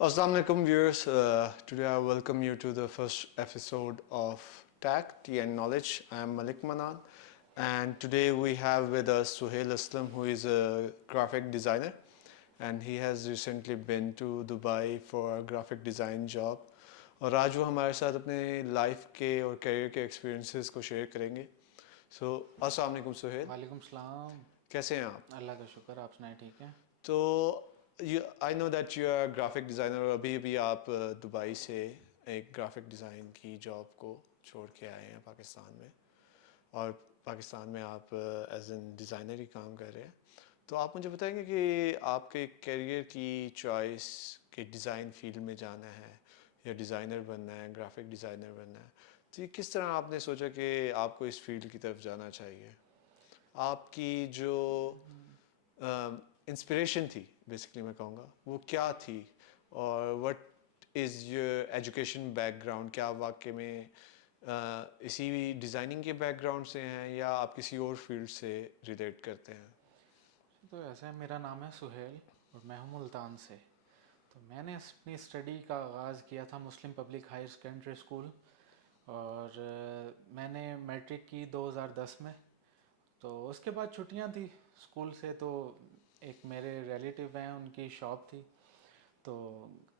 Assalamualaikum viewers. Today I welcome you to the first episode of TAC, Tea and Knowledge. I am Malik Manan, and today we have with us Suhail Aslam, who is a graphic designer, and he has recently been to Dubai for a graphic design job. और आज वो हमारे साथ अपने life के और career के experiences को शेयर करेंगे. सो अस्सलाम वालेकुम सुहेल. वालेकुम सलाम। कैसे हैं आप? अल्लाह का शुक्र, आप सुनाए ठीक है। तो I know that you are graphic designer और अभी अभी आप दुबई से एक ग्राफिक डिज़ाइन की जॉब को छोड़ के आए हैं पाकिस्तान में, और पाकिस्तान में आप एज एन डिज़ाइनर ही काम कर रहे हैं. तो आप मुझे बताएंगे कि आपके करियर की चॉइस कि डिज़ाइन फील्ड में जाना है या डिज़ाइनर बनना है, ग्राफिक डिज़ाइनर बनना है, तो ये किस तरह आपने सोचा कि आपको इस फील्ड की तरफ जाना चाहिए? आपकी जो इंस्पिरेशन थी, बेसिकली मैं कहूँगा, वो क्या थी, और what is your education background? क्या आप वाकई में इसी डिज़ाइनिंग के बैकग्राउंड से हैं या आप किसी और फील्ड से रिलेट करते हैं? तो ऐसे मेरा नाम है सुहेल और मैं हूँ मुल्तान से। तो मैंने अपनी स्टडी का आगाज़ किया था मुस्लिम पब्लिक हायर सेकेंडरी स्कूल, और मैंने मैट्रिक की 2010 में। तो उसके बाद छुट्टियां थी स्कूल से, तो एक मेरे रिलेटिव हैं, उनकी शॉप थी, तो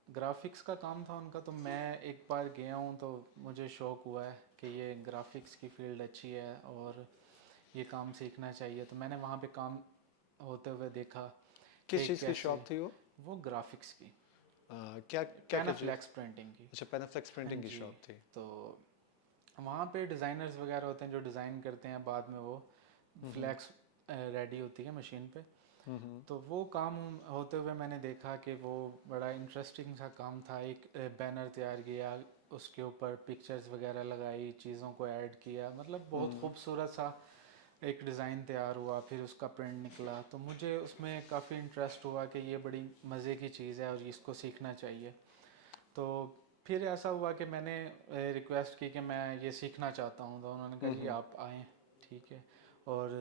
ग्राफिक्स का काम था उनका। तो मैं एक बार गया हूँ, तो मुझे शौक़ हुआ है कि ये ग्राफिक्स की फील्ड अच्छी है और ये काम सीखना चाहिए। तो मैंने वहाँ पे काम होते हुए देखा किस कि चीज़ की शॉप कैसे थी वो? वो ग्राफिक्स की, क्या क्या क्या चीज़? पैनाफ्लेक्स प्रिंटिंग की। अच्छा, पैनाफ्लेक्स हाँ प्रिंटिंग की जी। शॉप थी. तो वहाँ पे डिज़ाइनर्स वगैरह होते हैं जो डिज़ाइन करते हैं, बाद में वो फ्लैक्स रेडी होती है मशीन पे। तो वो काम होते हुए मैंने देखा कि वो बड़ा इंटरेस्टिंग सा काम था। एक बैनर तैयार किया, उसके ऊपर पिक्चर्स वगैरह लगाई, चीज़ों को ऐड किया, मतलब बहुत खूबसूरत सा एक डिज़ाइन तैयार हुआ। फिर उसका प्रिंट निकला, तो मुझे उसमें काफ़ी इंटरेस्ट हुआ कि ये बड़ी मज़े की चीज़ है और इसको सीखना चाहिए। तो फिर ऐसा हुआ कि मैंने रिक्वेस्ट की कि मैं ये सीखना चाहता हूँ। तो उन्होंने कहा जी आप आएँ, ठीक है, और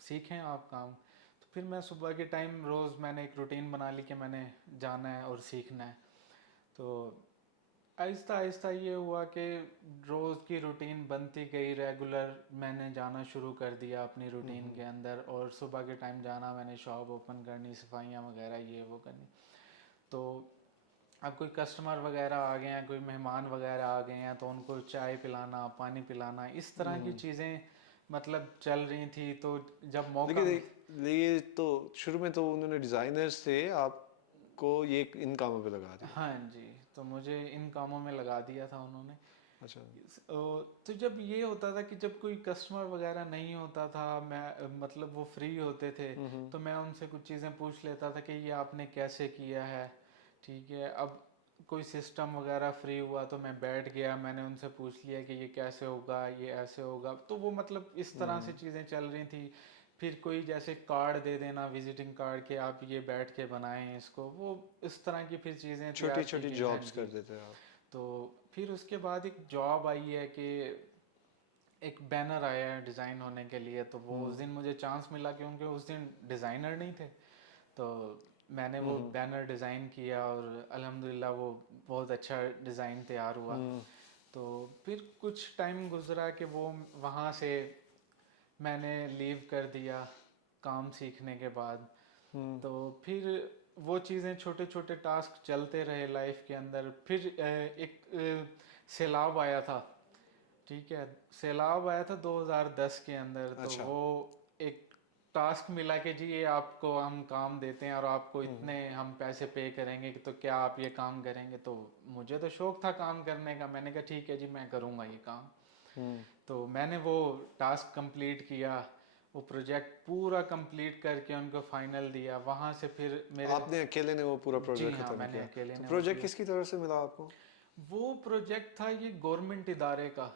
सीखें आप काम। तो फिर मैं सुबह के टाइम रोज़ मैंने एक रूटीन बना ली कि मैंने जाना है और सीखना है। तो आहिस्ता आहिस्ता ये हुआ कि रोज़ की रूटीन बनती गई, रेगुलर मैंने जाना शुरू कर दिया अपनी रूटीन के अंदर। और सुबह के टाइम जाना, मैंने शॉप ओपन करनी, सफाइयाँ वगैरह ये वो करनी। तो अब कोई कस्टमर वगैरह आ गए हैं, कोई मेहमान वगैरह आ गए हैं, तो उनको चाय पिलाना, पानी पिलाना, इस तरह की चीज़ें मतलब चल रही थी। तो जब मौका ये तो शुरू में तो उन्होंने डिज़ाइनर्स से आपको ये इन कामों पे लगा दिया. हाँ जी, तो मुझे इन कामों में लगा दिया था उन्होंने। अच्छा. तो जब ये होता था कि जब कोई कस्टमर वगैरह नहीं होता था, मैं मतलब वो फ्री होते थे, तो मैं उनसे कुछ चीज़ें पूछ लेता था कि ये आपने कैसे किया है, ठीक है। अब कोई सिस्टम वगैरह फ्री हुआ तो मैं बैठ गया, मैंने उनसे पूछ लिया कि ये कैसे होगा, ये ऐसे होगा। तो वो मतलब इस तरह से चीज़ें चल रही थी। फिर कोई जैसे कार्ड दे देना, विजिटिंग कार्ड, के आप ये बैठ के बनाएं इसको, वो इस तरह की फिर चीज़ें छोटी तैयार की छोटी गई। हाँ जॉब्स कर जी। देते हैं आप. तो फिर उसके बाद एक जॉब आई है कि एक बैनर आया है डिज़ाइन होने के लिए। तो वो उस दिन मुझे चांस मिला, क्योंकि उस दिन डिज़ाइनर नहीं थे। तो मैंने वो बैनर डिज़ाइन किया और अल्हम्दुलिल्लाह वो बहुत अच्छा डिज़ाइन तैयार हुआ। तो फिर कुछ टाइम गुजरा कि वो वहाँ से मैंने लीव कर दिया काम सीखने के बाद। तो फिर वो चीज़ें, छोटे छोटे टास्क चलते रहे लाइफ के अंदर। फिर एक सैलाब आया था, ठीक है, सैलाब आया था 2010 के अंदर। तो अच्छा. वो एक टास्क मिला कि जी ये आपको हम काम देते हैं और आपको इतने हम पैसे पे करेंगे, तो क्या आप ये काम करेंगे? तो मुझे तो शौक था काम करने का, मैंने कहा ठीक है जी मैं करूँगा ये काम। तो मैंने वो टास्क कंप्लीट किया, वो प्रोजेक्ट पूरा कंप्लीट करके उनको फाइनल दिया। वहाँ से फिर मेरे, आपने अकेले ने वो पूरा जी प्रोजेक्ट हाँ, खत्म मैंने किया? अकेले तो ने वो प्रोजेक्ट किया। किसकी तरफ से मिला आपको? वो प्रोजेक्ट था ये गवर्नमेंट इदारे का,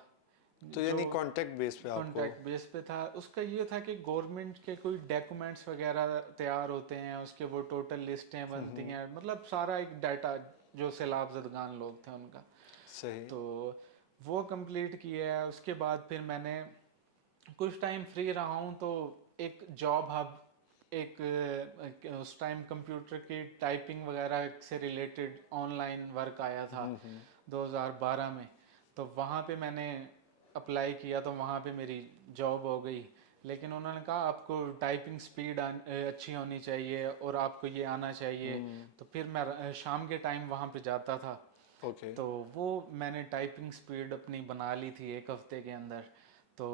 तो जो यानी कॉन्ट्रैक्ट बेस पे आपको? कॉन्ट्रैक्ट बेस पे था। उसका ये था कि गवर्नमेंट के कोई डॉक्यूमेंट्स वगैरह तैयार होते हैं, उसके वो टोटल लिस्टें बनती हैं, मतलब सारा एक डाटा जो सैलाब ज़दगान लोग थे उनका। सही. तो वो कंप्लीट किया है। उसके बाद फिर मैंने कुछ टाइम फ्री रहा हूँ, तो एक जॉब हब उस टाइम कंप्यूटर की टाइपिंग वगैरह से रिलेटेड ऑनलाइन वर्क आया था 2012 में। तो वहाँ पे मैंने अप्लाई किया तो वहाँ पे मेरी जॉब हो गई। लेकिन उन्होंने कहा आपको टाइपिंग स्पीड अच्छी होनी चाहिए और आपको ये आना चाहिए। तो फिर मैं शाम के टाइम वहाँ पे जाता था। ओके। तो वो मैंने टाइपिंग स्पीड अपनी बना ली थी एक हफ्ते के अंदर। तो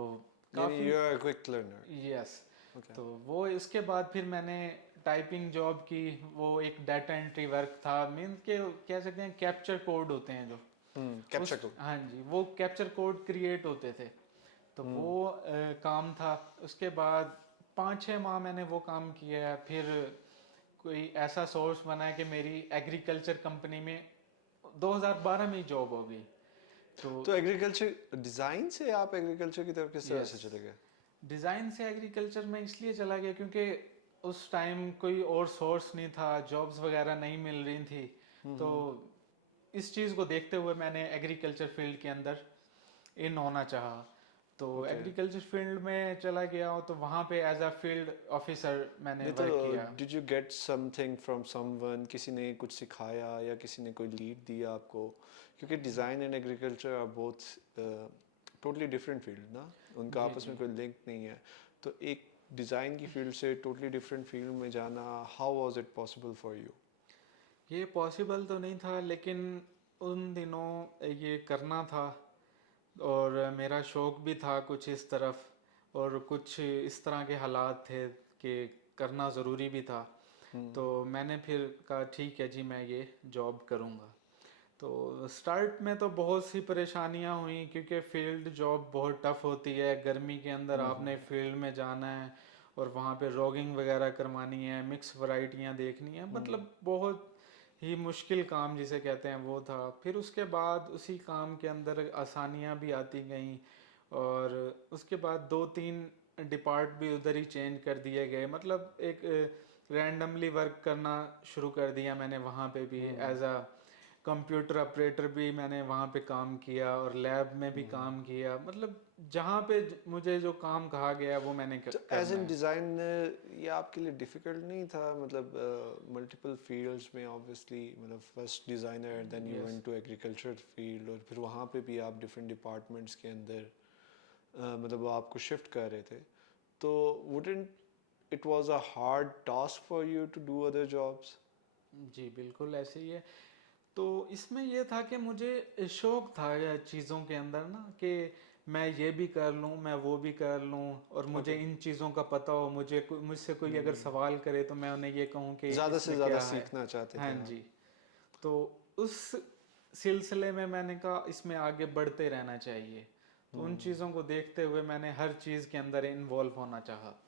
यानी काफ़ी, you are quick learner. Yes. Okay. तो वो इसके बाद फिर मैंने टाइपिंग जॉब की। वो एक डाटा एंट्री वर्क था, मीन्स के कह सकते हैं कैप्चर कोड होते हैं जो कैप्चर उस, कोड। हाँ जी, वो कैप्चर कोड क्रिएट होते थे। तो वो काम था। उसके बाद 5-6 माह मैंने वो काम किया है। फिर कोई ऐसा सोर्स बना है कि मेरी एग्रीकल्चर कंपनी में 2012 में ही जॉब हो गई। तो तो एग्रीकल्चर डिज़ाइन से आप एग्रीकल्चर की तरफ किस तरह से यस, चले गए? डिज़ाइन से एग्रीकल्चर में इसलिए चला गया क्योंकि उस टाइम कोई और सोर्स नहीं था, जॉब्स वगैरह नहीं मिल रही थी। तो इस चीज़ को देखते हुए मैंने एग्रीकल्चर फील्ड के अंदर इन होना चाहा। तो ओके। एग्रीकल्चर फील्ड में चला गया, तो वहाँ पे एज अ फील्ड ऑफिसर मैंने नहीं तो वर्क किया। Did you get something from someone, किसी ने कुछ सिखाया या किसी ने कोई लीड दिया आपको? क्योंकि design and agriculture are both totally different field ना, उनका जी आपस जी। में कोई लिंक नहीं है। तो एक डिज़ाइन की फील्ड से टोटली डिफरेंट फील्ड में जाना, how was it possible for you? ये पॉसिबल तो नहीं था, लेकिन उन दिनों ये करना था और मेरा शौक भी था कुछ इस तरफ, और कुछ इस तरह के हालात थे कि करना ज़रूरी भी था। तो मैंने फिर कहा ठीक है जी, मैं ये जॉब करूँगा। तो स्टार्ट में तो बहुत सी परेशानियां हुई क्योंकि फील्ड जॉब बहुत टफ होती है। गर्मी के अंदर आपने फील्ड में जाना है और वहाँ पे रॉगिंग वगैरह करवानी है, मिक्स वैरायटियाँ देखनी है, मतलब बहुत ही मुश्किल काम जिसे कहते हैं वो था। फिर उसके बाद उसी काम के अंदर आसानियाँ भी आती गईं, और उसके बाद 2-3 डिपार्ट भी उधर ही चेंज कर दिए गए। मतलब एक रैंडमली वर्क करना शुरू कर दिया मैंने वहाँ पे भी। एज अ कंप्यूटर ऑपरेटर भी मैंने वहाँ पे काम किया और लैब में भी काम किया। मतलब जहाँ पे मुझे जो काम कहा गया वो मैंने तो एज करना एन है। डिज़ाइनर ये आपके लिए डिफ़िकल्ट नहीं था? मतलब मल्टीपल फील्ड्स में ऑब्वियसली, मतलब first designer then you yes. Went to agriculture field, और फिर वहाँ पे भी आप डिफरेंट डिपार्टमेंट्स के अंदर मतलब वो आपको शिफ्ट कर रहे थे। तो wouldn't it was a hard task for you to do other jobs? जी बिल्कुल ऐसे ही है। तो इसमें ये था कि मुझे शौक था या चीज़ों के अंदर ना, कि मैं ये भी कर लूँ, मैं वो भी कर लूँ, और मुझे ओके। इन चीज़ों का पता हो। मुझसे कोई अगर सवाल करे तो मैं उन्हें ये कहूँ कि ज़्यादा से इसमें ज़्यादा क्या है। सीखना चाहते हाँ थे आप? जी। तो उस सिलसिले में मैंने कहा इसमें आगे बढ़ते रहना चाहिए। तो उन चीज़ों को देखते हुए मैंने हर चीज़ के अंदर इन्वॉल्व होना चाहा।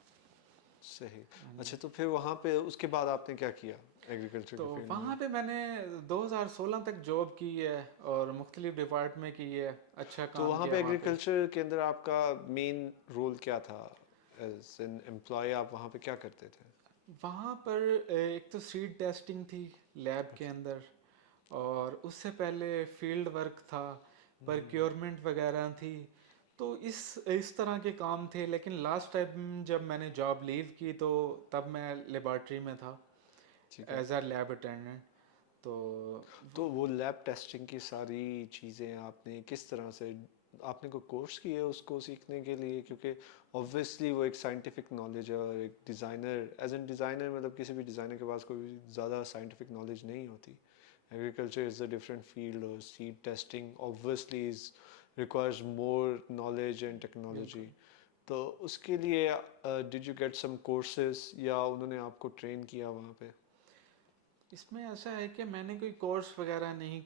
सही। हाँ जी। अच्छा, तो फिर वहाँ पे उसके बाद आपने क्या किया एग्रीकल्चर तो की फील्ड वहाँ में? पे मैंने 2016 तक जॉब की है और मुख्तलिफ डिपार्ट में की है। अच्छा तो काम वहाँ किया पे वहाँ पे। एग्रीकल्चर के अंदर आपका मेन रोल क्या था? एज एन एम्प्लॉय आप वहाँ पे क्या करते थे? वहाँ पर एक तो सीड टेस्टिंग थी लैब के अंदर, और उससे पहले फील्ड वर्क था, परक्योरमेंट वगैरह थी। तो इस तरह के काम थे। लेकिन लास्ट टाइम जब मैंने जॉब लीव की तो तब मैं लेबॉर्ट्री में था ठीक है। As a lab attendant. तो तो वो लैब टेस्टिंग की सारी चीज़ें आपने किस तरह से, आपने कोई कोर्स किया है उसको सीखने के लिए? क्योंकि ऑब्वियसली वो एक साइंटिफिक नॉलेज है, और एक डिज़ाइनर एज एन डिज़ाइनर मतलब किसी भी डिज़ाइनर के पास कोई ज़्यादा साइंटिफिक नॉलेज नहीं होती। Agriculture is a different field, और seed testing obviously is requires more knowledge and technology. बिल्कुल। तो उसके लिए did you get some courses या उन्होंने आपको ट्रेन किया वहाँ पे? इसमें ऐसा है कि मैंने कोई कोर्स वगैरह नहीं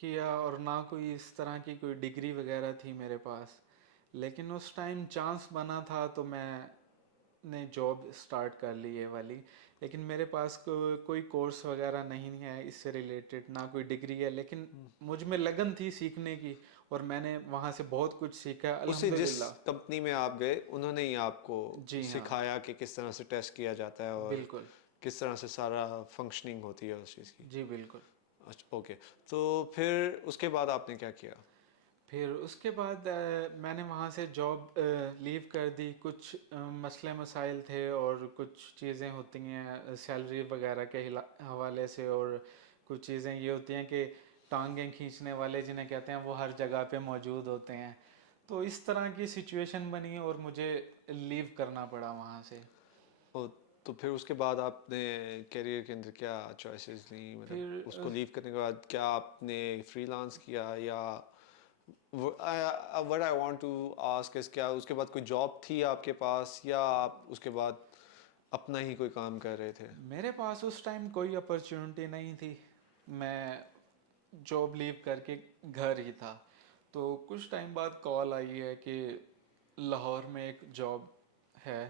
किया और ना कोई इस तरह की कोई डिग्री वगैरह थी मेरे पास। लेकिन उस टाइम चांस बना था तो मैंने जॉब स्टार्ट कर ली ये वाली। लेकिन मेरे पास कोई कोर्स वगैरह नहीं है इससे रिलेटेड, ना कोई डिग्री है। लेकिन मुझ में लगन थी सीखने की, और मैंने वहाँ से बहुत कुछ सीखा उसी जिस अल्हम्दुलिल्लाह। कंपनी में आप गए उन्होंने ही आपको जी हाँ। सिखाया कि किस तरह से टेस्ट किया जाता है और बिल्कुल। किस तरह से सारा फंक्शनिंग होती है उस चीज़ की? जी बिल्कुल। अच्छा, ओके। तो फिर उसके बाद आपने क्या किया? फिर उसके बाद मैंने वहाँ से जॉब लीव कर दी। कुछ मसले मसाइल थे और कुछ चीज़ें होती हैं सैलरी वगैरह के हवाले से, और कुछ चीज़ें ये होती हैं कि टांगें खींचने वाले जिन्हें कहते हैं वो हर जगह पे मौजूद होते हैं। तो इस तरह की सिचुएशन बनी और मुझे लीव करना पड़ा वहाँ से। ओ, तो फिर उसके बाद आपने करियर के अंदर क्या चॉइसेस ली, मतलब फिर उसको लीव करने के बाद क्या आपने फ्रीलांस किया या what I want to ask is, क्या उसके बाद कोई जॉब थी आपके पास या आप उसके बाद अपना ही कोई काम कर रहे थे? मेरे पास उस टाइम कोई अपॉर्चुनिटी नहीं थी, मैं जॉब लीव करके घर ही था। तो कुछ टाइम बाद कॉल आई है कि लाहौर में एक जॉब है,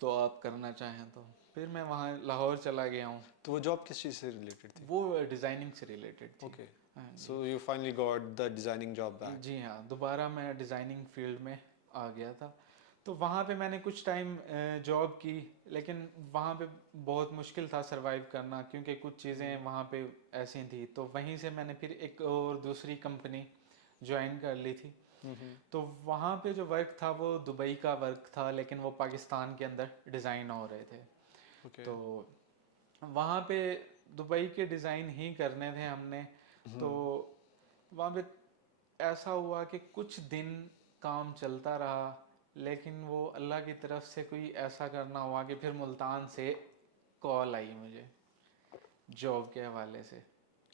तो आप करना चाहें तो। फिर मैं वहाँ लाहौर चला गया हूँ। तो वो जॉब किस चीज़ से रिलेटेड थी? वो डिज़ाइनिंग से रिलेटेड थी। ओके, हाँ जी। So you finally got the designing job back. जी हाँ, दोबारा मैं डिज़ाइनिंग फील्ड में आ गया था। तो वहाँ पे मैंने कुछ टाइम जॉब की, लेकिन वहाँ पे बहुत मुश्किल था सरवाइव करना, क्योंकि कुछ चीज़ें वहाँ पे ऐसी थी। तो वहीं से मैंने फिर एक और दूसरी कंपनी ज्वाइन कर ली थी। तो वहाँ पे जो वर्क था वो दुबई का वर्क था, लेकिन वो पाकिस्तान के अंदर डिज़ाइन हो रहे थे। ओके। तो वहाँ पे दुबई के डिज़ाइन ही करने थे हमने। तो वहाँ पे ऐसा हुआ कि कुछ दिन काम चलता रहा, लेकिन वो अल्लाह की तरफ से कोई ऐसा करना हुआ कि फिर मुल्तान से कॉल आई मुझे जॉब के हवाले से।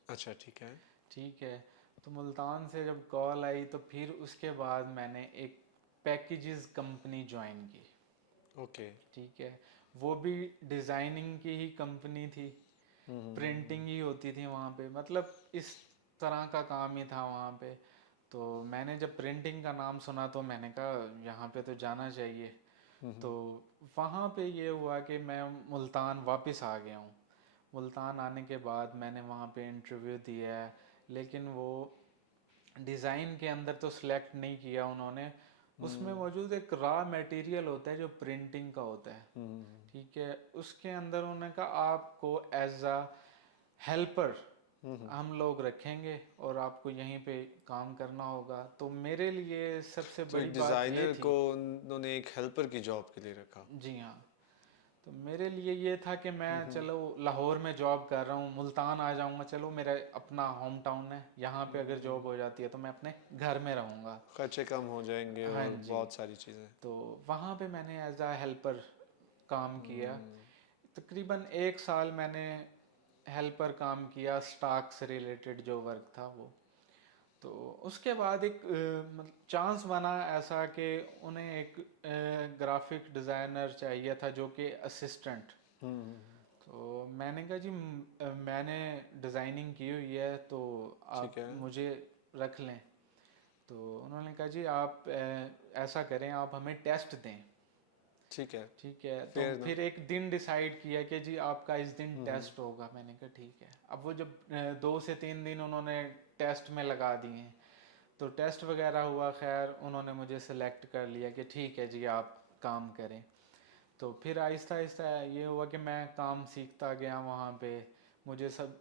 अच्छा, ठीक है। ठीक है, तो मुल्तान से जब कॉल आई तो फिर उसके बाद मैंने एक पैकेजेस कंपनी ज्वाइन की। ओके। ठीक है, वो भी डिज़ाइनिंग की ही कंपनी थी, प्रिंटिंग ही होती थी वहाँ पे, मतलब इस तरह का काम ही था वहाँ पे। तो मैंने जब प्रिंटिंग का नाम सुना तो मैंने कहा यहाँ पे तो जाना चाहिए। तो वहाँ पे ये हुआ कि मैं मुल्तान वापस आ गया हूँ। मुल्तान आने के बाद मैंने वहाँ पे इंटरव्यू दिया है, लेकिन वो डिज़ाइन के अंदर तो सिलेक्ट नहीं किया उन्होंने। उसमें मौजूद एक रॉ मटेरियल होता है जो प्रिंटिंग का होता है। ठीक है, उसके अंदर उन्होंने कहा आपको एज अ हेल्पर हम लोग रखेंगे और आपको यहीं पे काम करना होगा। तो मेरे लिए सबसे तो बड़ी एक बात ये डिज़ाइनर थी। को उन्होंने एक हेल्पर की जॉब के लिए रखा। जी हाँ, तो मेरे लिए ये था कि मैं चलो लाहौर में जॉब कर रहा हूँ, मुल्तान आ जाऊँगा, चलो मेरा अपना होम टाउन है, यहाँ पे अगर जॉब हो जाती है तो मैं अपने घर में रहूँगा। खर्चे कम हो जाएंगे हाँ और जी। बहुत सारी चीज़ें। तो वहाँ पे मैंने एज अ हेल्पर काम किया। तकरीबन 1 साल मैंने हेल्पर काम किया, स्टॉक से रिलेटेड जो वर्क था वो। तो उसके बाद एक मतलब चांस बना ऐसा कि उन्हें एक ग्राफिक डिज़ाइनर चाहिए था जो कि असिस्टेंट। तो मैंने कहा जी मैंने डिज़ाइनिंग की हुई है तो ठीक आप है। मुझे रख लें। तो उन्होंने कहा जी आप ऐसा करें, आप हमें टेस्ट दें। ठीक है। ठीक है, तो फिर ना। फिर एक दिन डिसाइड किया कि जी आपका इस दिन टेस्ट होगा। मैंने कहा ठीक है। अब वो जब 2 से 3 दिन उन्होंने टेस्ट में लगा दिए हैं, तो टेस्ट वगैरह हुआ, खैर उन्होंने मुझे सेलेक्ट कर लिया कि ठीक है जी आप काम करें। तो फिर आहिस्ता आहिस्ता ये हुआ कि मैं काम सीखता गया वहाँ पे। मुझे सब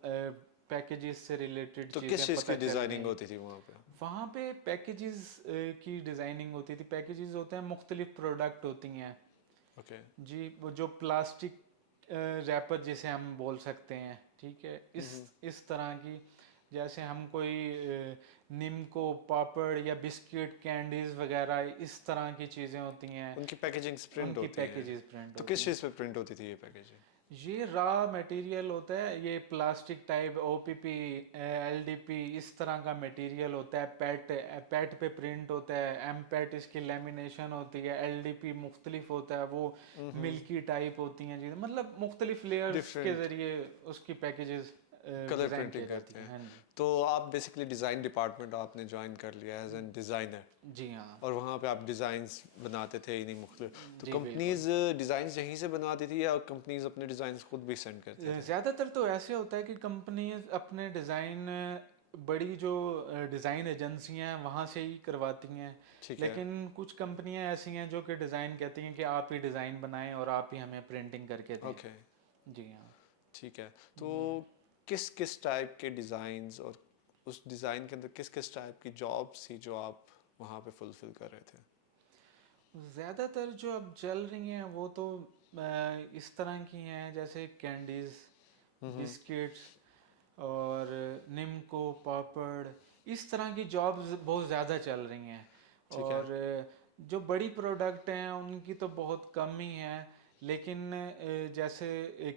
पैकेजेस से रिलेटेड तो किस चीज़ें चीज़ की पता चल डिज़ाइनिंग गई। होती थी वहाँ पे? वहाँ पे पैकेजेस की डिज़ाइनिंग होती थी। पैकेजेस होते हैं, मुख्तलिफ प्रोडक्ट होती हैं ओके। जी। वो जो प्लास्टिक रैपर जिसे हम बोल सकते हैं, ठीक है, इस तरह की, जैसे हम कोई निम्को पापड़ या बिस्किट कैंडीज वगैरह इस तरह की चीज़ें होती हैं, उनकी पैकेजिंग प्रिंट उनकी होती है। पैकेजेस प्रिंट तो होती किस हैं। चीज़ पे प्रिंट होती थी ये पैकेजिंग? ये रॉ मटेरियल होता है, ये प्लास्टिक टाइप ओपीपी एलडीपी इस तरह का मटेरियल होता है। पैट पैट पे प्रिंट होता है, एम पैट इसकी लेमिनेशन होती है, एलडीपी मुख्तलिफ होता है, वो मिल्की टाइप होती हैं चीज़ें, मतलब मुख्तलिफ लेयर्स के डिफरेंट ज़रिए उसकी पैकेजेस कलर डिज़ाइन की प्रिंटिंग जाती करते हैं। हैं। हाँ जी। तो आप बेसिकली डिज़ाइन डिपार्टमेंट आपने ज्वाइन कर लिया एज एन डिज़ाइनर, जी हाँ। और वहाँ पे आप डिज़ाइंस बनाते थे इन्हीं मुख्तलिफ। तो जी बिल्कुल। कंपनीज डिज़ाइंस यहीं से बनवाती थी या कंपनीज अपने डिज़ाइंस खुद भी सेंड करते थे? ज़्यादातर तो ऐसे होता है कि कंपनी अपने डिज़ाइन बड़ी जो डिज़ाइन एजेंसियां हैं वहाँ से ही करवाती हैं। ठीक है। लेकिन कुछ कंपनियां ऐसी हैं जो कि डिज़ाइन कहती हैं कि आप ही डिज़ाइन बनाएं और आप ही हमें प्रिंटिंग करके दें। ओके, जी हाँ। ठीक है। तो किस किस टाइप के डिज़ाइंस और उस डिज़ाइन के अंदर किस किस टाइप की जॉब्स थी जो आप वहाँ पे फुलफिल कर रहे थे? ज़्यादातर जो अब चल रही हैं वो तो इस तरह की हैं, जैसे कैंडीज़, बिस्किट्स और निम्को, पापड़, इस तरह की जॉब्स बहुत ज़्यादा चल रही हैं। ठीक है। और जो बड़ी प्रोडक्ट हैं उनकी तो बहुत कम ही हैं, लेकिन जैसे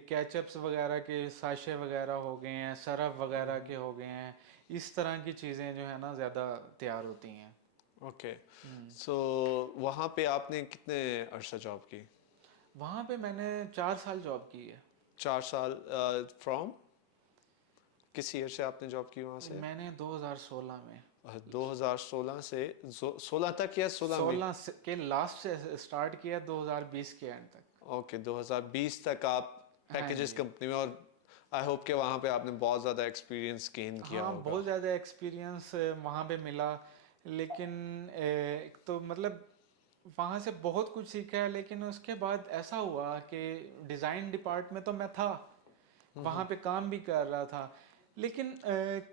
केचप्स वगैरह के साशे वगैरह हो गए हैं, सरफ वगैरह के हो गए हैं, इस तरह की चीज़ें जो है ना ज़्यादा तैयार होती हैं। ओके, सो वहाँ पे आपने कितने अरसा जॉब की? वहाँ पे मैंने 4 साल जॉब की है। 4 साल। फ्रॉम किस ईयर से आपने जॉब की वहाँ से? मैंने 2016 में 2016 से 16 तक या 16 में? 16 के लास्ट से स्टार्ट किया, 2020 के एंड तक। ओके, 2020 तक आप हाँ पैकेजेस जी। कंपनी में, और आई होप कि वहाँ पे आपने बहुत ज़्यादा एक्सपीरियंस गेन किया हाँ, होगा। बहुत ज़्यादा एक्सपीरियंस वहाँ पे मिला, लेकिन एक तो मतलब वहाँ से बहुत कुछ सीखा है, लेकिन उसके बाद ऐसा हुआ कि डिज़ाइन डिपार्टमेंट तो मैं था, वहाँ पे काम भी कर रहा था, लेकिन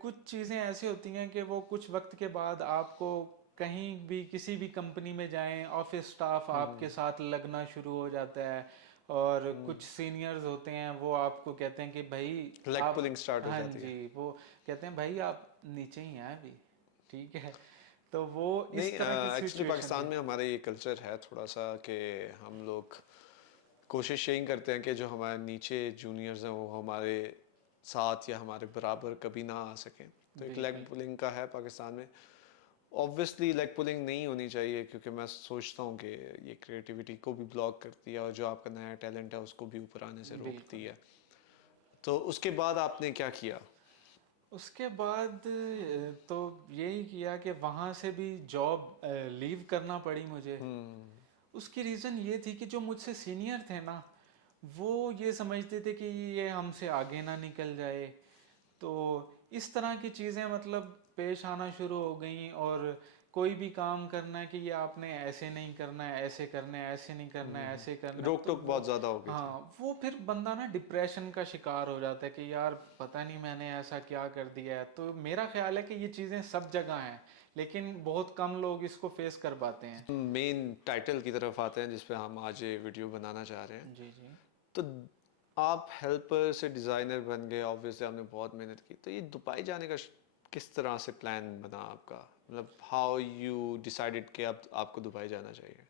कुछ चीज़ें ऐसी होती हैं कि वो कुछ वक्त के बाद आपको कहीं भी किसी भी कंपनी में जाएं, ऑफिस स्टाफ आपके साथ लगना शुरू हो जाता है, और कुछ सीनियर्स होते हैं वो आपको कहते हैं कि भाई लेग आप, पुलिंग स्टार्ट हो हाँ जाती है। जी, वो कहते हैं भाई आप नीचे ही हैं अभी, ठीक है। तो वो नहीं, इस तरह की एक्चुअली सिचुएशन पाकिस्तान थी। में हमारा ये कल्चर है थोड़ा सा कि हम लोग कोशिश यही करते हैं कि जो हमारे नीचे जूनियर्स हैं वो हमारे साथ या हमारे बराबर कभी ना आ सकें। तो एक लेग बिल्कुल। पुलिंग का है पाकिस्तान में। ऑब्वियसली लेग पुलिंग नहीं होनी चाहिए, क्योंकि मैं सोचता हूँ कि ये क्रिएटिविटी को भी ब्लॉक करती है और जो आपका नया टैलेंट है उसको भी ऊपर आने से रोकती बिल्कुल। है। तो उसके बाद आपने क्या किया? उसके बाद तो यही किया कि वहाँ से भी जॉब लीव करना पड़ी मुझे। उसकी रीज़न ये थी कि जो मुझसे सीनियर थे ना, वो ये समझते थे कि ये हमसे आगे ना निकल जाए। तो इस तरह की चीज़ें मतलब पेश आना शुरू हो गई, और कोई भी काम करना है कि ये आपने ऐसे नहीं करना है, ऐसे करना है, ऐसे नहीं करना है, ऐसे करना है, रोक तो टोक वो, बहुत ज़्यादा हो गई थी। हाँ, वो फिर बंदा ना डिप्रेशन का शिकार हो जाता है कि यार पता नहीं मैंने ऐसा क्या कर दिया है। तो मेरा ख्याल है कि ये चीज़ें सब जगह हैं, लेकिन बहुत कम लोग इसको फेस कर पाते हैं। मेन टाइटल की तरफ आते हैं जिस पे हम आज ये वीडियो बनाना चाह रहे हैं। जी जी। तो आप हेल्पर से डिज़ाइनर बन गए, ऑब्वियसली आपने बहुत मेहनत की। तो ये दुबई जाने का किस तरह से प्लान बना आपका? मतलब हाउ यू डिसाइडेड कि अब आपको दुबई जाना चाहिए?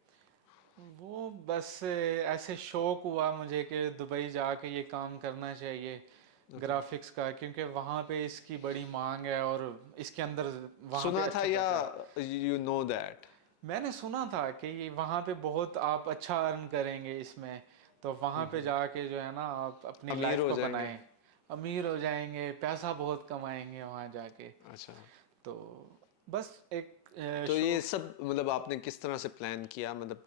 वो बस ऐसे शौक हुआ मुझे कि दुबई जाके ये काम करना चाहिए, ओके। ग्राफिक्स का, क्योंकि वहाँ पे इसकी बड़ी मांग है और इसके अंदर वहाँ पे सुना था अच्छा या पैसा है। You know that? मैंने सुना था कि ये वहाँ पे बहुत आप अच्छा अर्न करेंगे इसमें, तो वहाँ पे जाके जो है ना आप अपनी अमीर लाइफ हो को जाएंगे। बनाएं, अमीर हो जाएंगे, पैसा बहुत कमाएंगे वहाँ जाके। अच्छा। तो बस एक तो शो। ये सब मतलब आपने किस तरह से प्लान किया? मतलब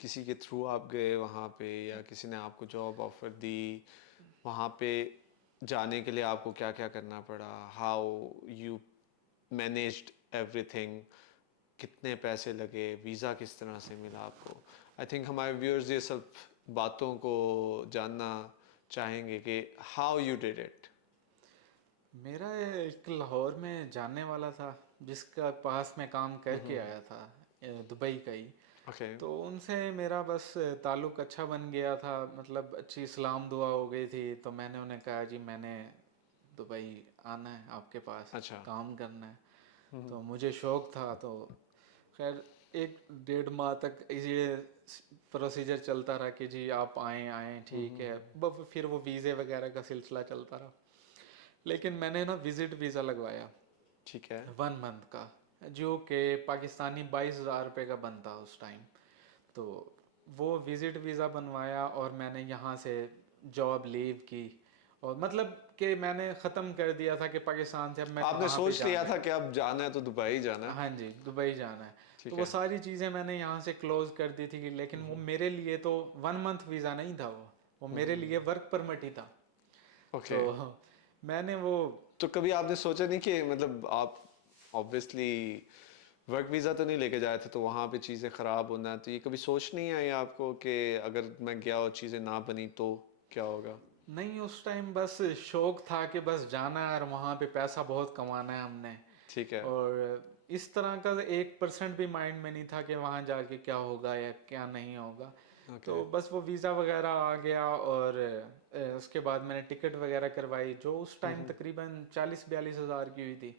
किसी के थ्रू आप गए वहाँ पे, या किसी ने आपको जॉब ऑफर दी? वहाँ पे जाने के लिए आपको क्या क्या करना पड़ा? How you managed everything? कितने पैसे लगे? वीज़ा किस तरह से मिला आपको? आई थिंक हमारे व्यूअर्स ये सब बातों को जानना चाहेंगे कि हाउ यू डिड इट। मेरा एक लाहौर में जानने वाला था जिसका पास में काम करके आया था, दुबई का ही। ओके। तो उनसे मेरा बस ताल्लुक़ अच्छा बन गया था, मतलब अच्छी सलाम दुआ हो गई थी। तो मैंने उन्हें कहा जी मैंने दुबई आना है आपके पास, अच्छा। काम करना है। तो मुझे शौक़ था, तो खैर 1 डेढ़ माह तक ये प्रोसीजर चलता रहा कि जी आप आएँ आएँ, ठीक है। फिर वो वीज़े वगैरह का सिलसिला चलता रहा, लेकिन मैंने ना विज़िट वीज़ा लगवाया ठीक है। 1 मंथ का, जो कि पाकिस्तानी 22,000 रुपये का बनता उस टाइम। तो वो विज़िट वीज़ा बनवाया और मैंने यहाँ से जॉब लीव की, और मतलब कि मैंने ख़त्म कर दिया था कि पाकिस्तान से अब मैं आपने वहाँ पे सोच लिया जाना था है। कि अब जाना है तो दुबई जाना है। हाँ जी, दुबई जाना है। तो ठीक वो है। सारी चीज़ें मैंने यहाँ से क्लोज़ कर दी थी, लेकिन वो मेरे लिए तो 1 मंथ वीज़ा नहीं था, वो मेरे लिए वर्क परमिट ही था। ओके। तो मैंने वो, तो कभी आपने सोचा नहीं कि मतलब आप ऑब्वियसली वर्क वीज़ा तो नहीं लेके जाए थे, तो वहाँ पे चीज़ें ख़राब होना है, तो ये कभी सोच नहीं आई आपको कि अगर मैं गया और चीज़ें ना बनी तो क्या होगा? नहीं, उस टाइम बस शौक था कि बस जाना है और वहाँ पे पैसा बहुत कमाना है हमने। ठीक है। और इस तरह का 1% भी माइंड में नहीं था कि वहाँ जाके क्या होगा या क्या नहीं होगा। ओके। तो बस वो वीज़ा वगैरह आ गया और उसके बाद मैंने टिकट वगैरह करवाई, जो उस टाइम तकरीबन 40-42 हज़ार की हुई थी।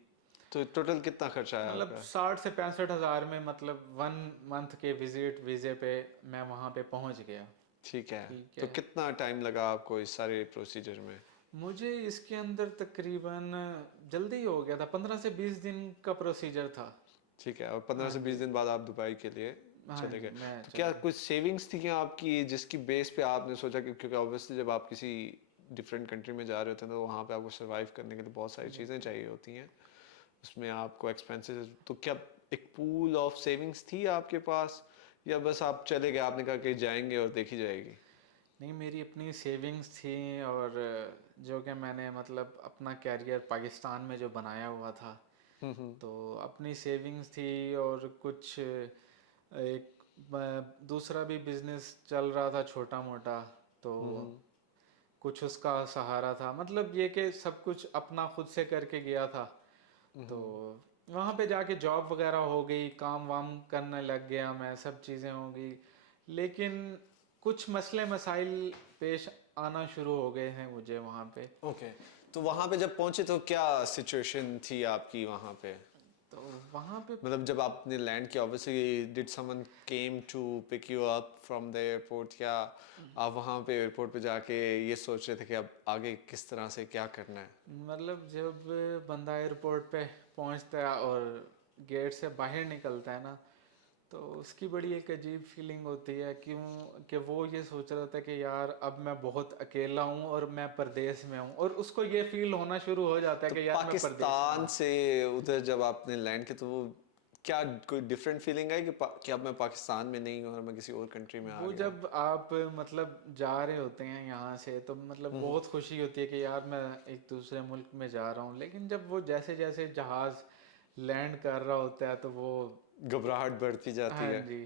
तो टोटल कितना खर्चा आया मतलब आपका? 60 से 65 हज़ार में, मतलब 1 मंथ के विजिट वीज़े पे मैं वहाँ पे पहुँच गया। ठीक है। ठीक तो है। कितना टाइम लगा आपको इस सारे प्रोसीजर में? मुझे इसके अंदर तकरीबन जल्दी ही हो गया था, 15 से 20 दिन का प्रोसीजर था। ठीक है। और 15 हाँ से 20 जी। दिन बाद आप दुबई के लिए हाँ चले जी, गए। मैं तो क्या चला गया। कुछ सेविंग्स थी क्या आपकी, जिसकी बेस पे आपने सोचा कि, क्योंकि ऑब्वियसली जब आप किसी डिफरेंट कंट्री में जा रहे होते हैं तो वहाँ पे आपको सरवाइव करने के लिए बहुत सारी जी। चीज़ें चाहिए होती हैं, उसमें आपको एक्सपेंसेस, तो क्या एक पूल ऑफ सेविंग्स थी आपके पास, या बस आप चले गए, आपने कहा कि जाएंगे और देखी जाएगी? नहीं, मेरी अपनी सेविंग्स थी, और जो कि मैंने मतलब अपना कैरियर पाकिस्तान में जो बनाया हुआ था, हम्म। तो अपनी सेविंग्स थी। और कुछ एक दूसरा भी बिजनेस चल रहा था छोटा मोटा, तो हम्म। कुछ उसका सहारा था। मतलब ये कि सब कुछ अपना खुद से करके गया था। तो हम्म। वहाँ पे जाके जॉब वगैरह हो गई, काम वाम करने लग गया मैं, सब चीज़ें हो गई। लेकिन कुछ मसले मसाइल पेश आना शुरू हो गए हैं मुझे वहाँ पे। ओके। तो वहाँ पे जब पहुंचे तो क्या सिचुएशन थी आपकी वहाँ पे? तो वहाँ पे मतलब जब आपने लैंड किया, obviously did someone came to pick you up from the airport, या आप वहाँ पे एयरपोर्ट पे जाके ये सोच रहे थे कि अब आगे किस तरह से क्या करना है? मतलब जब बंदा एयरपोर्ट पे पहुँचता है और गेट से बाहर निकलता है ना, तो उसकी बड़ी एक अजीब फीलिंग होती है, क्यों कि वो ये सोच रहा था कि यार अब मैं बहुत अकेला हूँ और मैं परदेश में हूँ, और उसको ये फील होना शुरू हो जाता है तो कि यार मैं परदेश में पाकिस्तान हूँ। से उधर जब आपने लैंड किया तो वो क्या कोई डिफरेंट फीलिंग है कि अब मैं पाकिस्तान में नहीं हूँ और मैं किसी और कंट्री में आ वो गया हूँ? जब आप मतलब जा रहे होते हैं यहाँ से, तो मतलब बहुत खुशी होती है कि यार मैं एक दूसरे मुल्क में जा रहा हूँ। लेकिन जब वो जैसे जैसे जहाज़ लैंड कर रहा होता है, तो वो घबराहट बढ़ती जाती हाँ है। जी,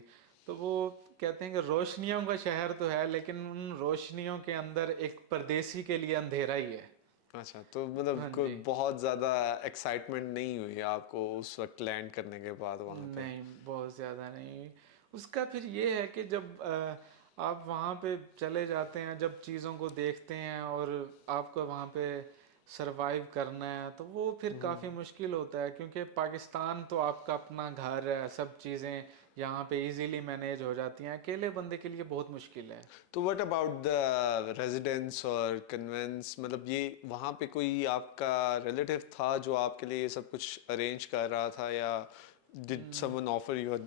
तो वो कहते हैं कि रोशनियों का शहर तो है, लेकिन उन रोशनियों के अंदर एक परदेसी के लिए अंधेरा ही है। अच्छा, तो मतलब हाँ कोई जी। बहुत ज़्यादा एक्साइटमेंट नहीं हुई आपको उस वक्त लैंड करने के बाद वहाँ पे? नहीं, बहुत ज़्यादा नहीं। उसका फिर ये है कि जब आप वहाँ पे चले जाते हैं, जब चीज़ों को देखते हैं और आपको वहाँ पे सरवाइव करना है, तो वो फिर काफ़ी मुश्किल होता है, क्योंकि पाकिस्तान तो आपका अपना घर है, सब चीज़ें यहाँ पे इजीली मैनेज हो जाती हैं। अकेले बंदे के लिए बहुत मुश्किल है। तो व्हाट अबाउट द रेजिडेंस और कन्वेंस, मतलब ये वहाँ पे कोई आपका रिलेटिव था जो आपके लिए ये सब कुछ अरेंज कर रहा था, या did someone offer you a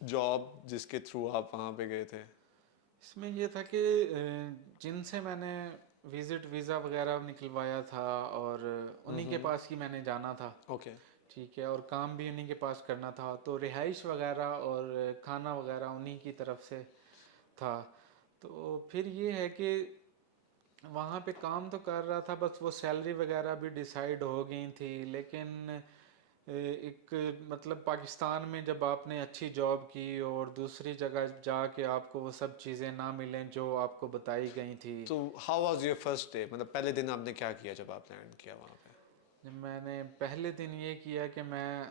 job जिसके थ्रू आप वहाँ पे गए थे? इसमें ये था कि जिनसे मैंने विजिट वीज़ा वगैरह निकलवाया था, और उन्हीं के पास ही मैंने जाना था। ओके। ठीक है, और काम भी उन्हीं के पास करना था, तो रिहाइश वगैरह और खाना वगैरह उन्हीं की तरफ से था। तो फिर ये है कि वहाँ पे काम तो कर रहा था, बस वो सैलरी वगैरह भी डिसाइड हो गई थी। लेकिन एक मतलब पाकिस्तान में जब आपने अच्छी जॉब की और दूसरी जगह जाके आपको वो सब चीज़ें ना मिलें जो आपको बताई गई थी। तो how was your first day, मतलब पहले दिन आपने क्या किया जब आप लैंड किया वहाँ पे? जब मैंने पहले दिन ये किया कि मैं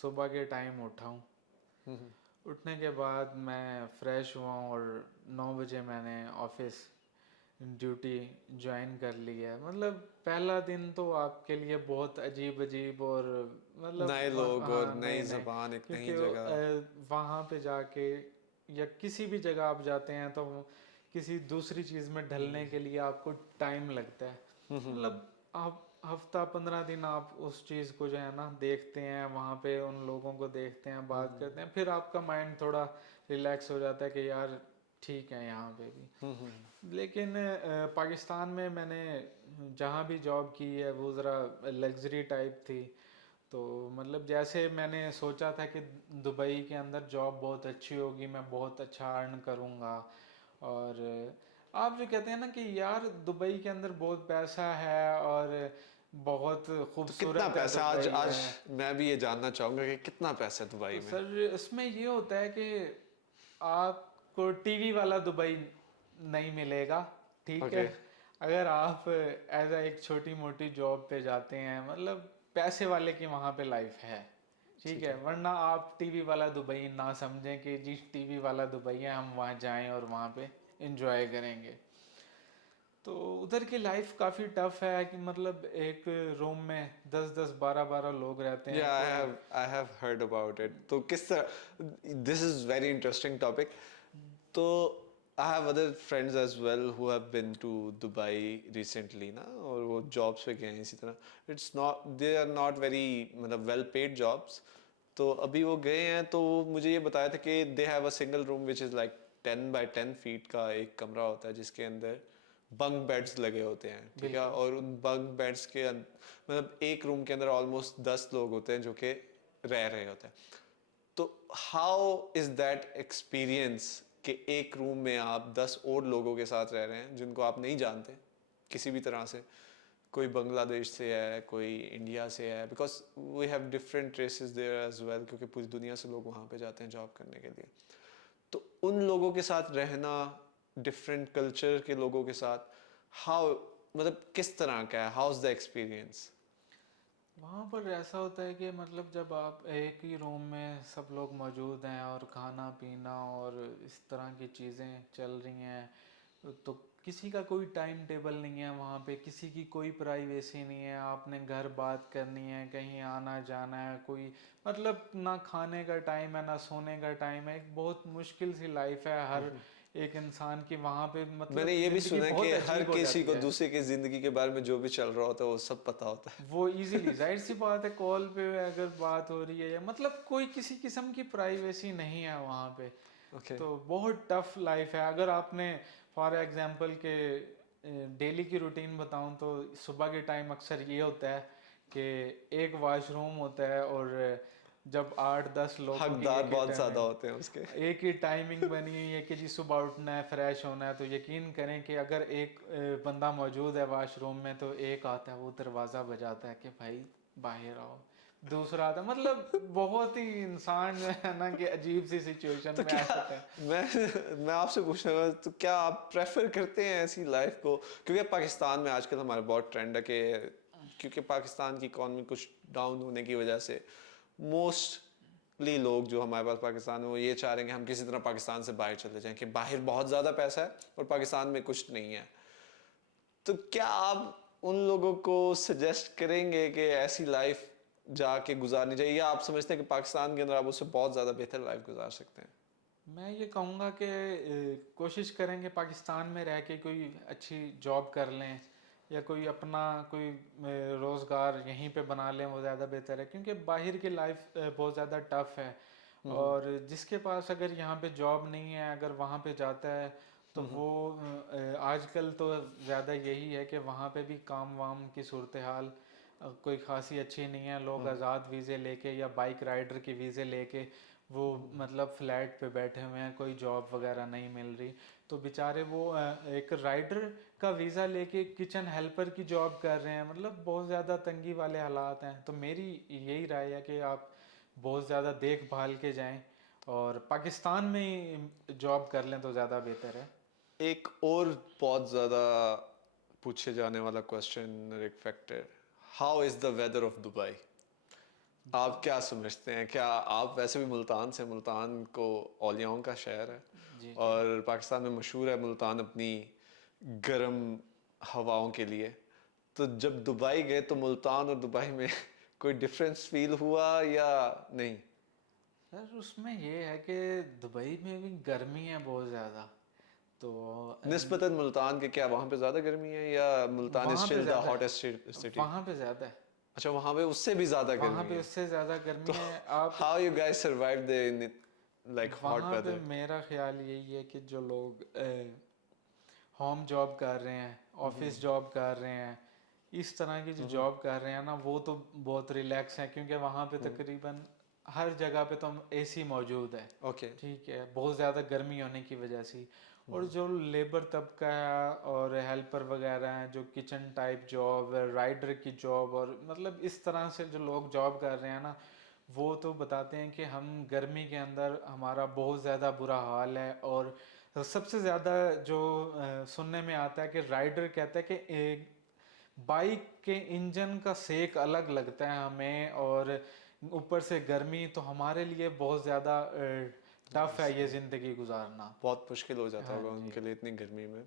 सुबह के टाइम उठाऊँ। उठने के बाद मैं फ्रेश हुआ और 9 बजे मैंने ऑफिस ड्यूटी ज्वाइन कर ली है। मतलब पहला दिन तो आपके लिए बहुत अजीब अजीब और मतलब नए लोग और हाँ, नई नए नए, जबान, एक नई क्योंकि जगह। वहाँ पे जाके या किसी भी जगह आप जाते हैं, तो किसी दूसरी चीज़ में ढलने के लिए आपको टाइम लगता है। मतलब आप हफ्ता 15 दिन आप उस चीज़ को जो है ना देखते हैं, वहाँ पे उन लोगों को देखते हैं, बात करते हैं, फिर आपका माइंड थोड़ा रिलैक्स हो जाता है कि यार ठीक है यहाँ पे भी। लेकिन पाकिस्तान में मैंने जहाँ भी जॉब की है वो ज़रा लग्जरी टाइप थी। तो मतलब जैसे मैंने सोचा था कि दुबई के अंदर जॉब बहुत अच्छी होगी, मैं बहुत अच्छा अर्न करूँगा। और आप जो कहते हैं ना कि यार दुबई के अंदर बहुत पैसा है और बहुत तो कितना खूबसूरत है पैसा, आज दुबई आज है। मैं भी ये जानना चाहूंगा कि कितना पैसा है दुबई तो में? सर इसमें ये होता है कि आपको टीवी वाला दुबई नहीं मिलेगा। ठीक है, ओके। अगर आप एज एक छोटी मोटी जॉब पे जाते हैं, मतलब पैसे वाले की वहाँ पे लाइफ है, ठीक ठीक है, है। वरना आप टीवी वाला दुबई ना समझें कि जी टीवी वाला दुबई है, हम वहाँ जाएं और वहाँ पे इंजॉय करेंगे। तो उधर की लाइफ काफ़ी टफ है कि मतलब एक रूम में 10-10 12-12 लोग रहते हैं, Yeah, कोई I have heard about it. तो किस तरह, this is very interesting topic. तो I have other friends as well who have been to Dubai recently ना, और वो jobs पे गए हैं इसी तरह। It's not, they are not very मतलब well paid jobs। तो अभी वो गए हैं तो मुझे ये बताया था कि they have a single room which is like 10 by 10 feet का एक कमरा होता है जिसके अंदर बंक बेड्स लगे होते हैं, ठीक है। बिल्कुल। और उन बंक बेड्स के मतलब एक रूम के अंदर ऑलमोस्ट 10 लोग होते हैं जो कि रह रहे होते हैं। तो हाउ इज दैट एक्सपीरियंस कि एक रूम में आप 10 और लोगों के साथ रह रहे हैं जिनको आप नहीं जानते किसी भी तरह से, कोई बांग्लादेश से है, कोई इंडिया से है, because we have different traces there as well, क्योंकि पूरी दुनिया से लोग वहाँ पे जाते हैं जॉब करने के लिए। तो उन लोगों के साथ रहना, डिफरेंट कल्चर के लोगों के साथ, हाउ मतलब किस तरह का है, हाउ इज द एक्सपीरियंस? वहाँ पर ऐसा होता है कि मतलब जब आप एक ही रूम में सब लोग मौजूद हैं और खाना पीना और इस तरह की चीज़ें चल रही हैं, तो किसी का कोई टाइम टेबल नहीं है वहाँ पे, किसी की कोई प्राइवेसी नहीं है, आपने घर बात करनी है, कहीं आना जाना है, कोई मतलब ना खाने का टाइम है ना सोने का टाइम है। एक बहुत मुश्किल सी लाइफ है हर एक इंसान की वहाँ पे, मैंने मतलब ये भी ज़िंदगी सुना है कि बहुत हर अजीब हो किसी जाती को है। दूसरे की जिंदगी के बारे में जो भी चल रहा होता है वो सब पता होता है। वो इजीली, जाहिर सी बात है, कॉल पे अगर बात हो रही है या मतलब कोई किसी किस्म की प्राइवेसी नहीं है वहाँ पे। ओके। तो बहुत टफ लाइफ है। अगर आपने फॉर एग्जांपल के डेली की रूटीन बताऊं तो सुबह के टाइम अक्सर ये होता है कि एक वॉशरूम होता है और जब 8-10 लोगों की हकदार बहुत ज्यादा होते हैं उसके। एक ही टाइमिंग बनी हुई है कि जी सुबह उठना है, फ्रेश होना है, तो यकीन करें कि अगर एक बंदा मौजूद है वॉशरूम में तो एक आता है वो दरवाज़ा बजाता है कि भाई बाहर आओ, दूसरा आता है, मतलब बहुत ही इंसान जो है ना कि अजीब सी सिचुएशन तो में आ क्या, जाता है। मैं आपसे पूछना चाहूंगा, तो क्या आप प्रेफर करते हैं ऐसी लाइफ को? क्योंकि पाकिस्तान में आजकल हमारा बहुत ट्रेंड है कि क्योंकि पाकिस्तान की इकॉनमी कुछ डाउन होने की वजह से मोस्टली लोग जो हमारे पास पाकिस्तान में वो ये चाह रहे हैं कि हम किसी तरह पाकिस्तान से बाहर चले जाएं, कि बाहर बहुत ज़्यादा पैसा है और पाकिस्तान में कुछ नहीं है। तो क्या आप उन लोगों को सजेस्ट करेंगे कि ऐसी लाइफ जाके गुजारनी चाहिए, या आप समझते हैं कि पाकिस्तान के अंदर आप उससे बहुत ज़्यादा बेहतर लाइफ गुजार सकते हैं? मैं ये कहूँगा कि कोशिश करेंगे पाकिस्तान में रह के कोई अच्छी जॉब कर लें या कोई अपना कोई रोज़गार यहीं पे बना लें, वो ज़्यादा बेहतर है, क्योंकि बाहर की लाइफ बहुत ज़्यादा टफ है। और जिसके पास अगर यहाँ पे जॉब नहीं है, अगर वहाँ पे जाता है तो वो आजकल तो ज़्यादा यही है कि वहाँ पे भी काम वाम की सूरत हाल कोई खासी अच्छी नहीं है। लोग आज़ाद वीज़े लेके या बाइक राइडर के वीज़े लेके वो मतलब फ्लैट पे बैठे हुए हैं, कोई जॉब वगैरह नहीं मिल रही, तो बेचारे वो एक राइडर का वीज़ा लेके किचन हेल्पर की जॉब कर रहे हैं। मतलब बहुत ज़्यादा तंगी वाले हालात हैं। तो मेरी यही राय है कि आप बहुत ज़्यादा देखभाल के जाएं और पाकिस्तान में ही जॉब कर लें तो ज़्यादा बेहतर है। एक और बहुत ज़्यादा पूछे जाने वाला क्वेश्चन, एक factor, how is the weather of Dubai? आप क्या समझते हैं? क्या आप वैसे भी मुल्तान से, मुल्तान को औलियाओं का शहर है जी जी। और पाकिस्तान में मशहूर है मुल्तान अपनी गर्म हवाओं के लिए। तो जब दुबई गए तो मुल्तान और दुबई में कोई डिफरेंस फील हुआ या नहीं? सर उसमें ये है कि दुबई में भी गर्मी है बहुत ज़्यादा, तो निस्बतन मुल्तान के, क्या वहाँ पे ज़्यादा गर्मी है या मुल्तान इज वहाँ पे स्टिल द ज़्यादा हॉटेस्ट है, सिटी? वहाँ पे ज़्यादा है, अच्छा, वहाँ पे उससे भी ज़्यादा वहाँ गर्मी पे है। उससे ज़्यादा तो गर्मी है। आप how you guys survive the like hot वहाँ पे वेदर? मेरा ख्याल यही है कि जो लोग होम जॉब कर रहे हैं, ऑफिस जॉब कर रहे हैं, इस तरह की जो जॉब कर रहे हैं ना, वो तो बहुत रिलैक्स है, क्योंकि वहाँ पे तकरीबन हर जगह पे तो एसी मौजूद है, ओके। ठीक है, बहुत ज़्यादा गर्मी होने की वजह से। और जो लेबर तबका है और हेल्पर वगैरह हैं, जो किचन टाइप जॉब, राइडर की जॉब, और मतलब इस तरह से जो लोग जॉब कर रहे हैं ना, वो तो बताते हैं कि हम गर्मी के अंदर हमारा बहुत ज़्यादा बुरा हाल है और तो सबसे ज़्यादा जो सुनने में आता है कि राइडर कहता है कि बाइक के इंजन का सेक अलग लगता है हमें, और ऊपर से गर्मी, तो हमारे लिए बहुत ज़्यादा टफ है ये ज़िंदगी गुजारना। बहुत मुश्किल हो जाता हाँ होगा जी। उनके लिए इतनी गर्मी में।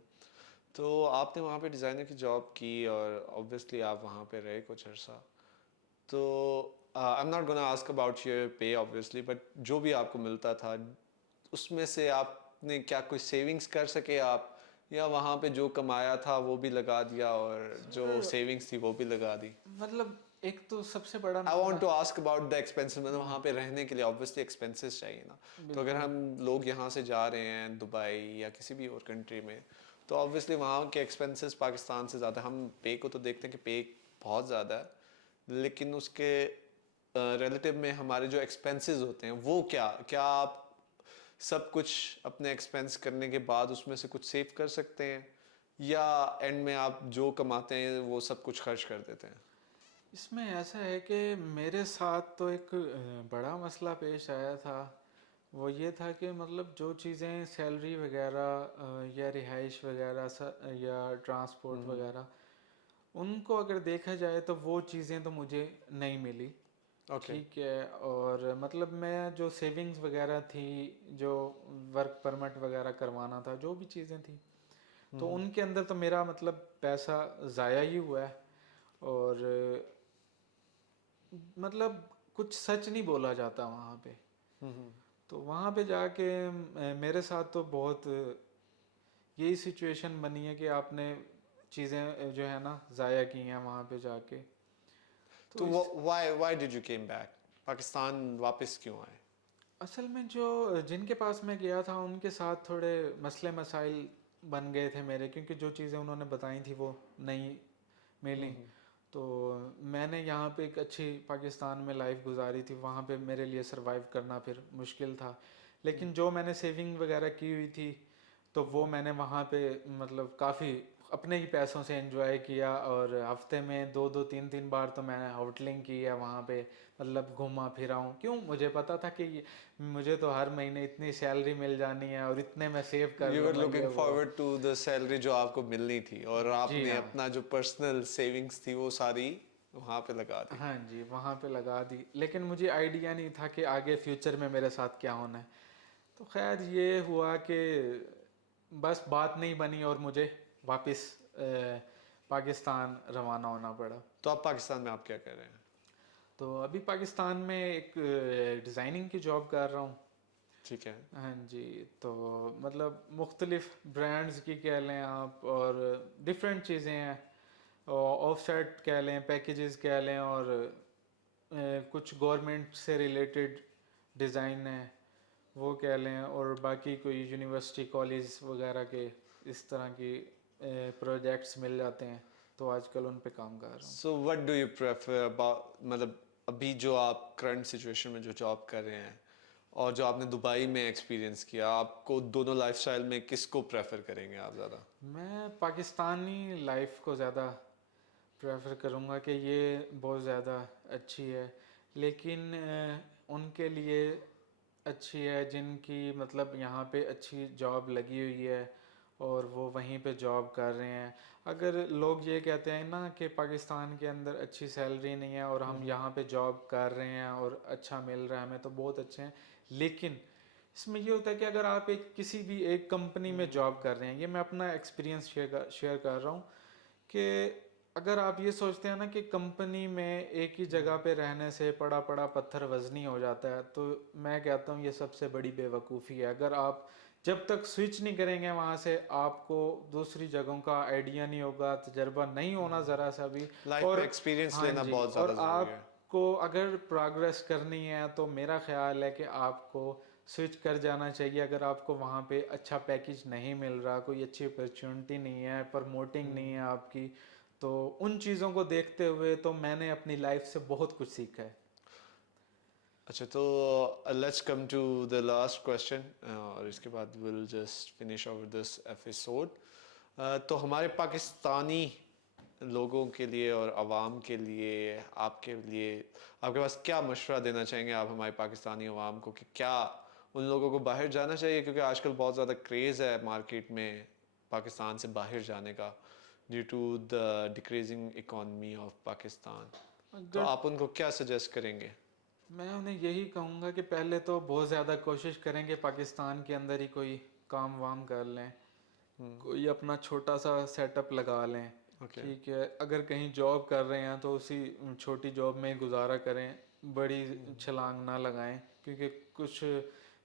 तो आपने वहाँ पे डिज़ाइनर की जॉब की और ऑब्वियसली आप वहाँ पे रहे कुछ अर्सा। तो I am not gonna ask about your पे ऑब्वियसली, बट जो भी आपको मिलता था उसमें से आपने क्या कोई सेविंग्स कर सके आप, या वहाँ पे जो कमाया था वो भी लगा दिया और जो सर सेविंग्स थी वो भी लगा दी? मतलब एक तो सबसे बड़ा आई वॉन्ट मसला। To ask about the expenses, मतलब वहाँ पे रहने के लिए ऑब्वियसली एक्सपेंसेस चाहिए ना। तो अगर बिल्कुल। हम लोग यहाँ से जा रहे हैं दुबई या किसी भी और कंट्री में, तो ऑब्वियसली वहाँ के एक्सपेंसेस पाकिस्तान से ज़्यादा, हम पे को तो देखते हैं कि पे बहुत ज़्यादा है, लेकिन उसके रिलेटिव में हमारे जो एक्सपेंसेस होते हैं वो क्या क्या आप सब कुछ अपने एक्सपेंस करने के बाद उसमें से कुछ सेव कर सकते हैं, या एंड में आप जो कमाते हैं वो सब कुछ खर्च कर देते हैं? इसमें ऐसा है कि मेरे साथ तो एक बड़ा मसला पेश आया था। वो ये था कि मतलब जो चीज़ें सैलरी वगैरह या रिहाइश वगैरह या ट्रांसपोर्ट वगैरह, उनको अगर देखा जाए तो वो चीज़ें तो मुझे नहीं मिली। ओके। ठीक है। और मतलब मैं जो सेविंग्स वगैरह थी, जो वर्क परमिट वगैरह करवाना था, जो भी चीज़ें थी, तो उनके अंदर तो मेरा मतलब पैसा ज़ाया ही हुआ है। और मतलब कुछ सच नहीं बोला जाता वहाँ पे। तो वहाँ पे जाके मेरे साथ तो बहुत यही सिचुएशन बनी है कि आपने चीज़ें जो है ना ज़ाया की हैं वहाँ पे जाके। तो तो इस why why did you came back, Pakistan वापस क्यों आए? असल में जो जिनके पास मैं गया था उनके साथ थोड़े मसले मसाइल बन गए थे मेरे, क्योंकि जो चीज़ें उन्होंने बताई थी वो नहीं मिली। तो मैंने यहाँ पे एक अच्छी पाकिस्तान में लाइफ गुजारी थी, वहाँ पे मेरे लिए सरवाइव करना फिर मुश्किल था। लेकिन जो मैंने सेविंग वगैरह की हुई थी, तो वो मैंने वहाँ पे मतलब काफ़ी अपने ही पैसों से एंजॉय किया। और हफ्ते में दो दो तीन तीन बार तो मैंने होटलिंग की है वहाँ पे, मतलब घूमा फिरा हूँ। क्यों, मुझे पता था कि मुझे तो हर महीने इतनी सैलरी मिल जानी है और इतने मैं सेव कर यू वर लूँगा ये लुकिंग वो। फॉरवर्ड टू द सैलरी जो आपको मिलनी थी, और जी आपने हाँ। अपना जो पर्सनल सेविंग्स थी वो सारी वहाँ पे लगा दी। हाँ जी, वहाँ पे लगा दी, लेकिन मुझे आइडिया नहीं था कि आगे फ्यूचर में मेरे साथ क्या होना है। तो खैर ये हुआ कि बस बात नहीं बनी और मुझे वापस पाकिस्तान रवाना होना पड़ा। तो आप पाकिस्तान में आप क्या कर रहे हैं? तो अभी पाकिस्तान में एक डिज़ाइनिंग की जॉब कर रहा हूँ। ठीक है। हाँ जी। तो मतलब मुख्तलिफ ब्रांड्स की कह लें आप, और डिफरेंट चीज़ें हैं, ऑफसेट कह लें, पैकेजेस कह लें, और कुछ गवर्नमेंट से रिलेटेड डिज़ाइन है वो कह लें, और बाकी कोई यूनिवर्सिटी कॉलेज वगैरह के इस तरह की प्रोजेक्ट्स मिल जाते हैं, तो आजकल उन पे काम कर रहा हूँ। So what do you prefer about, मतलब अभी जो आप करंट सिचुएशन में जो जॉब कर रहे हैं और जो आपने दुबई में एक्सपीरियंस किया, आपको दोनों लाइफस्टाइल में किसको प्रेफर करेंगे आप ज़्यादा? मैं पाकिस्तानी लाइफ को ज़्यादा प्रेफर करूँगा कि ये बहुत ज़्यादा अच्छी है। लेकिन उनके लिए अच्छी है जिनकी मतलब यहाँ पे अच्छी जॉब लगी हुई है और वो वहीं पे जॉब कर रहे हैं। अगर लोग ये कहते हैं ना कि पाकिस्तान के अंदर अच्छी सैलरी नहीं है और हम यहाँ पे जॉब कर रहे हैं और अच्छा मिल रहा है हमें, तो बहुत अच्छे हैं। लेकिन इसमें ये होता है कि अगर आप एक किसी भी एक कंपनी में जॉब कर रहे हैं, ये मैं अपना एक्सपीरियंस शेयर कर रहा हूँ कि अगर आप ये सोचते हैं ना कि कंपनी में एक ही जगह पे रहने से पड़ा पड़ा पत्थर वजनी हो जाता है, तो मैं कहता हूँ ये सबसे बड़ी बेवकूफ़ी है। अगर आप जब तक स्विच नहीं करेंगे वहाँ से, आपको दूसरी जगहों का आइडिया नहीं होगा, तजर्बा नहीं होना ज़रा सा भी। लाइफ में और एक्सपीरियंस हाँ लेना जी, बहुत और ज़्यादा ज़रूरी है। आपको अगर प्रोग्रेस करनी है तो मेरा ख्याल है कि आपको स्विच कर जाना चाहिए। अगर आपको वहाँ पे अच्छा पैकेज नहीं मिल रहा, कोई अच्छी अपॉर्चुनिटी नहीं है, प्रमोटिंग नहीं है आपकी, तो उन चीज़ों को देखते हुए तो मैंने अपनी लाइफ से बहुत कुछ सीखा है। अच्छा, तो let's come to the last question, और इसके बाद will just finish over this episode. तो हमारे पाकिस्तानी लोगों के लिए और आवाम के लिए, आपके लिए, आपके पास क्या मशवरा देना चाहेंगे आप हमारे पाकिस्तानी आवाम को कि क्या उन लोगों को बाहर जाना चाहिए, क्योंकि आजकल बहुत ज़्यादा क्रेज़ है मार्केट में पाकिस्तान से बाहर जाने का due to the decreasing economy of Pakistan. तो अगर आप उनको क्या सजेस्ट करेंगे? मैं उन्हें यही कहूँगा कि पहले तो बहुत ज़्यादा कोशिश करें कि पाकिस्तान के अंदर ही कोई काम वाम कर लें, कोई अपना छोटा सा सेटअप लगा लें। ओके। ठीक है, अगर कहीं जॉब कर रहे हैं तो उसी छोटी जॉब में ही गुजारा करें, बड़ी छलांग ना लगाएं, क्योंकि कुछ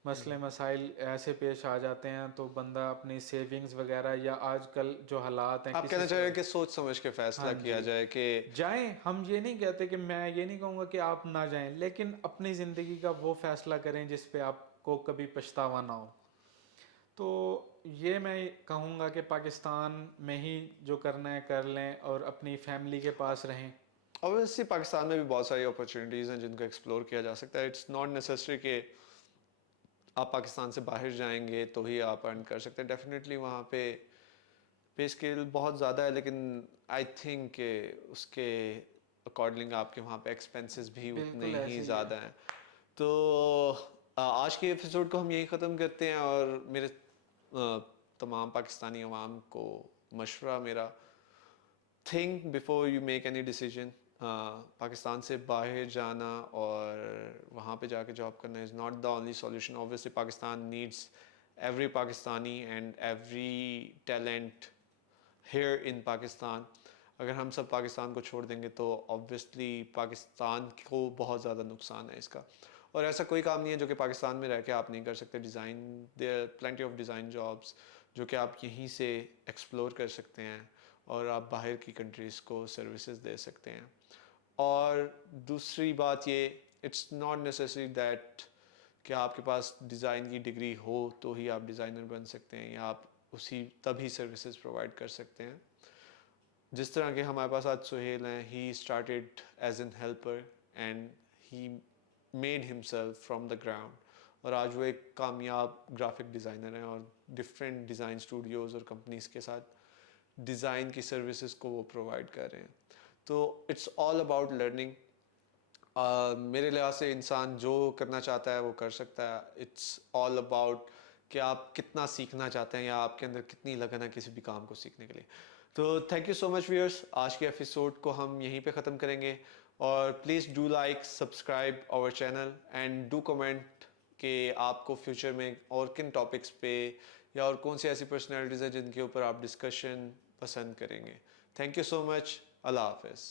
मसले मसाइल ऐसे पेश आ जाते हैं तो बंदा अपनी सेविंग्स वगैरह या आजकल जो हालात हैं आप किसी कहना से चाह रहे हैं कि सोच समझ के फैसला हाँ किया जी, जाए कि जाएं। हम ये नहीं कहते कि मैं ये नहीं कहूँगा कि आप ना जाएं, लेकिन अपनी ज़िंदगी का वो फैसला करें जिस पे आपको कभी पछतावा ना हो। तो ये मैं कहूँगा कि पाकिस्तान में ही जो करना है कर लें और अपनी फैमिली के पास रहें। ऑब्वियसली पाकिस्तान में भी बहुत सारी अपॉर्चुनिटीज़ हैं जिनको एक्सप्लोर किया जा सकता है। इट्स नॉट नेसेसरी कि आप पाकिस्तान से बाहर जाएंगे तो ही आप अर्न कर सकते हैं। डेफिनेटली वहाँ पे स्केल बहुत ज़्यादा है, लेकिन आई थिंक कि उसके अकॉर्डिंग आपके वहाँ पे एक्सपेंसेस भी उतने बिल्कुल ही ऐसे ही है। ज़्यादा हैं। तो आज के एपिसोड को हम यही ख़त्म करते हैं, और मेरे तमाम पाकिस्तानी अवाम को मशवरा मेरा, think before you make any decision. Pakistan से बाहर जाना और वहाँ पे जाके जॉब करना is not the only solution. Obviously Pakistan needs every Pakistani and every talent here in Pakistan. अगर हम सब पाकिस्तान को छोड़ देंगे तो ऑब्वियसली पाकिस्तान को बहुत ज़्यादा नुकसान है इसका। और ऐसा कोई काम नहीं है जो कि पाकिस्तान में रह के आप नहीं कर सकते। Design, there plenty of design jobs जो कि आप यहीं से एक्सप्लोर कर सकते हैं और आप बाहर की कंट्रीज़ को सर्विसेज दे सकते हैं। और दूसरी बात ये, इट्स नॉट नेसेसरी दैट कि आपके पास डिज़ाइन की डिग्री हो तो ही आप डिज़ाइनर बन सकते हैं, या आप उसी तभी सर्विसेज प्रोवाइड कर सकते हैं। जिस तरह के हमारे पास आज सुहेल हैं, he started as an helper and he made himself from the ground, और आज वो एक कामयाब ग्राफिक डिज़ाइनर हैं और डिफरेंट डिज़ाइन स्टूडियोज़ और कंपनीज़ के साथ डिज़ाइन की सर्विसेज को वो प्रोवाइड कर रहे हैं। तो इट्स ऑल अबाउट लर्निंग। मेरे लिहाज से इंसान जो करना चाहता है वो कर सकता है। इट्स ऑल अबाउट कि आप कितना सीखना चाहते हैं या आपके अंदर कितनी लगन है किसी भी काम को सीखने के लिए। तो thank you so much viewers, आज के एपिसोड को हम यहीं पे ख़त्म करेंगे। और please do like, subscribe our channel and do comment कि आपको फ्यूचर में और किन टॉपिक्स पे या और कौन सी ऐसी पर्सनैलिटीज़ हैं जिनके ऊपर आप डिस्कशन पसंद करेंगे। Thank you so much. अल्लाह हाफ़िज़।